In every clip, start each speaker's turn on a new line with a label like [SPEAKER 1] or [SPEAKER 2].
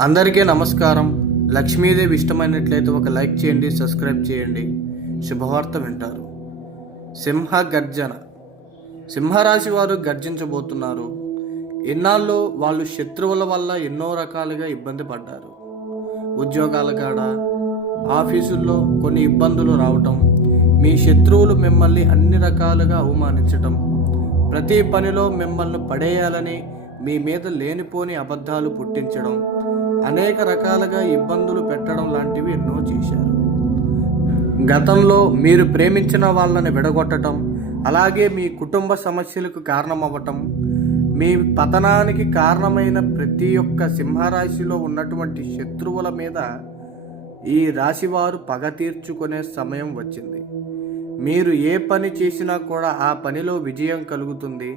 [SPEAKER 1] అందరికీ నమస్కారం. లక్ష్మీదేవి ఇష్టమైనట్లయితే ఒక లైక్ చేయండి సబ్స్క్రైబ్ చేయండి. శుభవార్త వింటారు. సింహ గర్జన సింహరాశి వారు గర్జించబోతున్నారు. ఎన్నాళ్ళు వాళ్ళు శత్రువుల వల్ల ఎన్నో రకాలుగా ఇబ్బంది పడ్డారు. ఉద్యోగాల కాడ ఆఫీసుల్లో కొన్ని ఇబ్బందులు రావటం మీ శత్రువులు మిమ్మల్ని అన్ని రకాలుగా అవమానించటం ప్రతి పనిలో మిమ్మల్ని పడేయాలని మీ మీద లేనిపోని అబద్ధాలు పుట్టించడం అనేక రకాలుగా ఇబ్బందులు పెట్టడం లాంటివి ఎన్నో చేశారు. గతంలో మీరు ప్రేమించిన వాళ్ళని విడగొట్టడం అలాగే మీ కుటుంబ సమస్యలకు కారణమవ్వటం మీ పతనానికి కారణమైన ప్రతి ఒక్క సింహరాశిలో ఉన్నటువంటి శత్రువుల మీద ఈ రాశివారు పగ తీర్చుకునే సమయం వచ్చింది. మీరు ఏ పని చేసినా కూడా ఆ పనిలో విజయం కలుగుతుంది.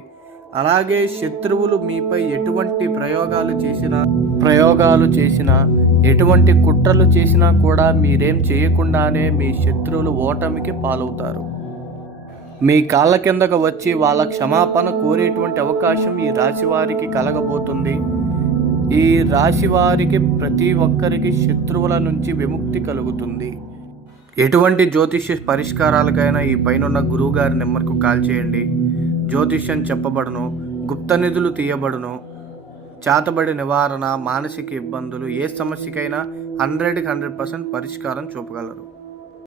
[SPEAKER 1] అలాగే శత్రువులు మీపై ఎటువంటి ప్రయోగాలు చేసినా ప్రయోగాలు చేసినా ఎటువంటి కుట్రలు చేసినా కూడా మీరేం చేయకుండానే మీ శత్రువులు ఓటమికి పాలవుతారు. మీ కాళ్ళ కిందకు వచ్చి వాళ్ళ క్షమాపణ కోరేటువంటి అవకాశం ఈ రాశి వారికి కలగబోతుంది. ఈ రాశి వారికి ప్రతి ఒక్కరికి శత్రువుల నుంచి విముక్తి కలుగుతుంది. ఎటువంటి జ్యోతిష్య పరిష్కారాలకైనా ఈ పైన గురువు గారి నెంబర్కు కాల్ చేయండి. జ్యోతిష్యం చెప్పబడును గుప్త నిధులు తీయబడును. చేతబడి నివారణ మానసిక ఇబ్బందులు ఏ సమస్యకైనా హండ్రెడ్కి హండ్రెడ్ పర్సెంట్ పరిష్కారం చూపగలరు.